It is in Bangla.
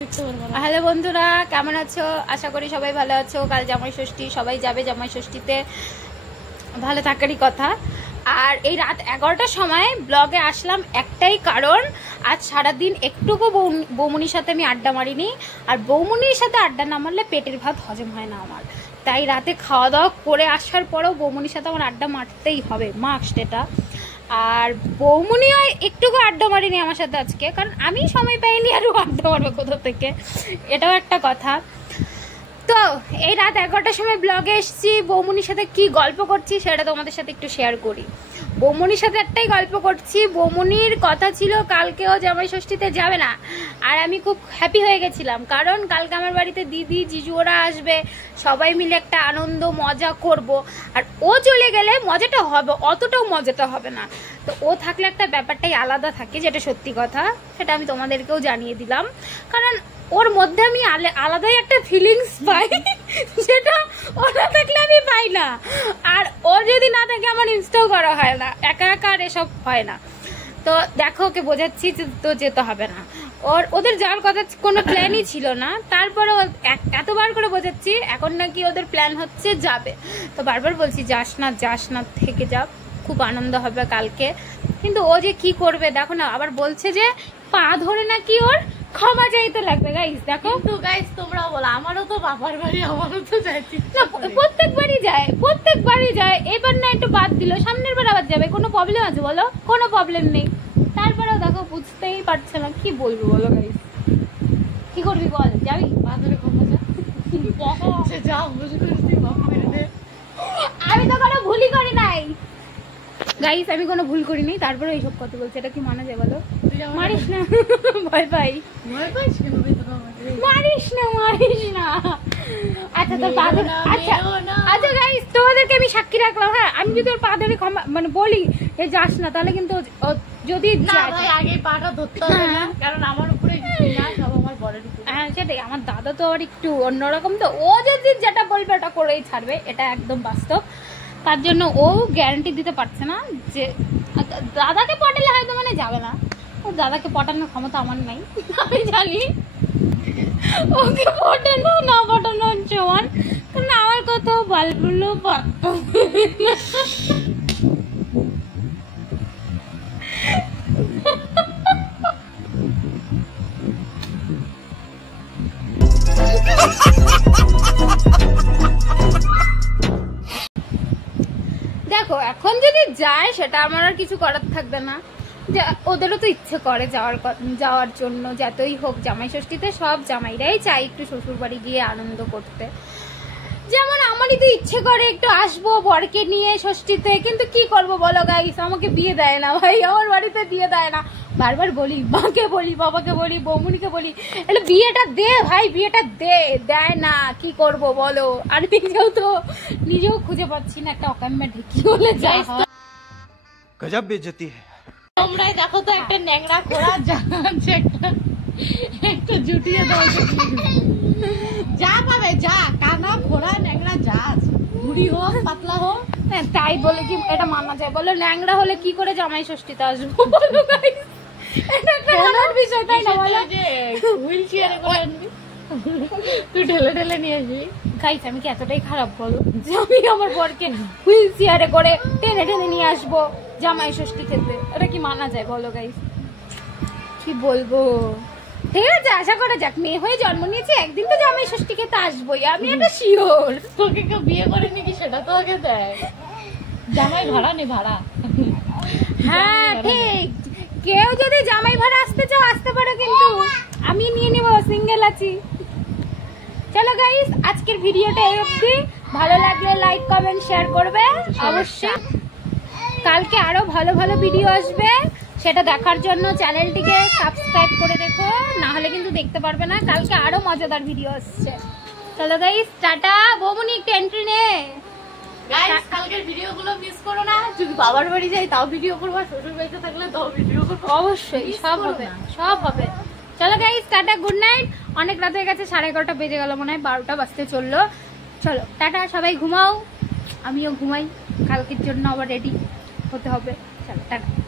হ্যালো বন্ধুরা, কেমন আছো? আশা করি সবাই ভালো আছো। কাল জামাই ষষ্ঠী, সবাই যাবে জামাই ষষ্ঠীতে, ভালো থাকারই কথা। আর এই রাত 11টার সময় ব্লগে আসলাম একটাই কারণ, আজ সারাদিন একটুকু বৌমনির সাথে আমি আড্ডা মারিনি। আর বৌমনির সাথে আড্ডা না মারলে পেটের ভাত হজম হয় না আমার। তাই রাতে খাওয়া দাওয়া করে আসার পরেও বৌমনির সাথে আমার আড্ডা মারতেই হবে, মাস্ট এটা। আর বৌমনিও একটুকু আড্ডা মারিনি আমার সাথে আজকে, কারণ আমি সময় পাইনি আরও আড্ডা মারবো কোথা থেকে, এটাও একটা কথা। তো এই রাত 11টার সময় ব্লগে এসেছি, বৌমনির সাথে কি গল্প করছি সেটা তোমাদের সাথে একটু শেয়ার করি। বৌমনির সাথে একটাই গল্প করছি। বৌমনির কথা ছিল কালকেও জামাই ষষ্ঠীতে যাবে না, আর আমি খুব হ্যাপি হয়ে গেছিলাম, কারণ কালকে আমার বাড়িতে দিদি জিজু ওরা আসবে, সবাই মিলে একটা আনন্দ মজা করব। আর ও চলে গেলে মজাটা হবে, অতটাও মজাটা হবে না। তো ও থাকলে একটা ব্যাপারটাই আলাদা থাকে, যেটা সত্যি কথা, সেটা আমি তোমাদেরকেও জানিয়ে দিলাম। কারণ ওর মধ্যে আমি আলাদাই একটা ফিলিংস পাই, যেটা ও না থাকলে আমি পাই না। আর ও যদি না থাকে আমার ইনস্টল করা হয় না, একা একা আর এসব হয় না। তো দেখো, ওকে বোঝাচ্ছি তো যেতে হবে না, ওদের যাওয়ার কথা কোনো প্ল্যানই ছিল না। তারপরে এতবার করে বোঝাচ্ছি, এখন নাকি ওদের প্ল্যান হচ্ছে যাবে। তো বারবার বলছি যাস না, থেকে যা, খুব আনন্দ হবে কালকে। কিন্তু ও যে কি করবে দেখো না, আবার বলছে যে পা ধরে নাকি ওর ক্ষমা চাইতে লাগবে। গাইস দেখো তো, গাইস তোমরাও বলো, আমারও তো বাবার বাড়ি, আমারও তো যাইছি, প্রত্যেকবারই যায়। এবার না একটু বাদ দিল, সামনের বার আবার যাবে। কোনো প্রবলেম আছে বলো? কোনো প্রবলেম নেই। তারপরেও দেখো বুঝতেই পারছে না, কি বলবো বলো গাইস? কি করবি বল? যাবি পা ধরে ক্ষমা যা, আমি তো কোনো ভুলই করি নাই গাইস, আমি কোনো ভুল করিনি, তারপরে এইসব কথা বলছে, এটা কি মানা যায় বলো? মারিস না, ভয় পাই। মারিস না। আচ্ছা তোর পা ধরে, আচ্ছা গাইস তোমাদেরকে আমি সাক্ষী রাখলাম, হ্যাঁ, আমি যদি ওর পা ধরে মানে বলি যে যাস না, তাহলে কিন্তু যদি আগে পাটা ধরতে হবে না, কারণ আমার উপরে আমার বরের উপরে। হ্যাঁ সেটাই, আমার দাদা তো আর একটু অন্যরকম, তো ও যদি যেটা বলবে ওটা করেই ছাড়বে, এটা একদম বাস্তব। তার জন্য ও গ্যারান্টি দিতে পারছে না যে দাদাকে পটালে হয়তো মানে যাবে না। ও দাদাকে পটানোর ক্ষমতা আমার নাই, আমি জানি। ওকে পটানো না পটানো সমান, কারণ আমার কথা বলবো পারত। দেখো এখন যদি যায় সেটা আমার আর কিছু করার থাকবে না, ওদেরও তো ইচ্ছে করে যাওয়ার জন্য। যতই হোক জামাই ষষ্ঠীতে সব জামাইরাই চাই একটু শ্বশুর বাড়ি গিয়ে আনন্দ করতে। যেমন আমারই তো ইচ্ছে করে একটু আসবো বরকে নিয়ে ষষ্ঠীতে, কিন্তু কি করবো বলো গাইস, আমাকে বিয়ে দেয় না ভাই, আমার বাড়িতে বিয়ে দেয় না। বারবার বলি, মাকে বলি, বাবাকে বলি, বৌমনিকে বলি, এটা বিয়েটা দে ভাই, বিয়েটা দেয় না, কি করব বলো? আর নিজেও খুঁজে পাচ্ছি না একটা অকাম্যা ঢেকি বলে যাই। গজব বেইজ্জতি है। তোমরাই দেখো তো, একটা ন্যাংরা ঘোড়া যাচ্ছে, একটা জুটিয়ে দাও, যা পাবে যা, কানা ঘোড়া ন্যাংরা যা, বুড়ি হোক পাতলা হোক, তাই বলে কি এটা মানা যায় বলো? ন্যাংরা হলে কি করে জামাই ষষ্ঠীতে আসবো বলো গাইস? এটা একটা মজার বিষয় তাই না বলো? যে হুইল চেয়ারে করে আনবি, তুই ঢেলে নিয়ে আসবি। গাইস আমি কি এতটাই খারাপ বলো যে আমি আমার বরকে হুইল চেয়ারে করে টেনে নিয়ে আসবো জামাই ষষ্ঠী খেতে? এটা কি মানা যায় বলো গাইস? কি বলবো? ঠিক আছে, আশা করা যাক, মেয়ে হয়ে জন্ম নিয়েছি, একদিন তো জামাই ষষ্ঠী খেতে আসবোই, আমি এটা শিওর। তোকে কেউ বিয়ে করে নাকি সেটা তো আগে দেয়, জামাই ভাড়া নে ভাড়া। হ্যাঁ ঠিক, কেউ যদি জামাই ভাড়া আসতে চাও আসতে পারো, কিন্তু আমি নিয়ে নিব, সিঙ্গেল আছি। চলো গাইস, আজকের ভিডিওটা এই অবধি। ভালো লাগলে লাইক কমেন্ট শেয়ার করবে অবশ্যই। কালকে আরো ভালো ভালো ভিডিও আসবে, সেটা দেখার জন্য চ্যানেলটিকে সাবস্ক্রাইব করে রেখো, না হলে কিন্তু দেখতে পারবে না। কালকে আরো মজাদার ভিডিও আসছে। চলো গাইস, টাটা। বৌমনি একটু এন্ট্রি নে গাইস, কালকের ভিডিওগুলো মিস করো না। যদি বাবার বাড়ি যাই তাও ভিডিও করবো, শ্বশুর বাড়িতে থাকলে তাও ভিডিও করবো, অবশ্যই সব হবে। চলো গাইস, টাটা, গুড নাইট। অনেক রাত হয়ে গেছে, 11:30 বেজে গেল মনে হয়, 12টা বাজতে চললো। চলো টাটা, সবাই ঘুমাও, আমিও ঘুমাই, কালকের জন্য আবার রেডি হতে হবে। চলো টাটা।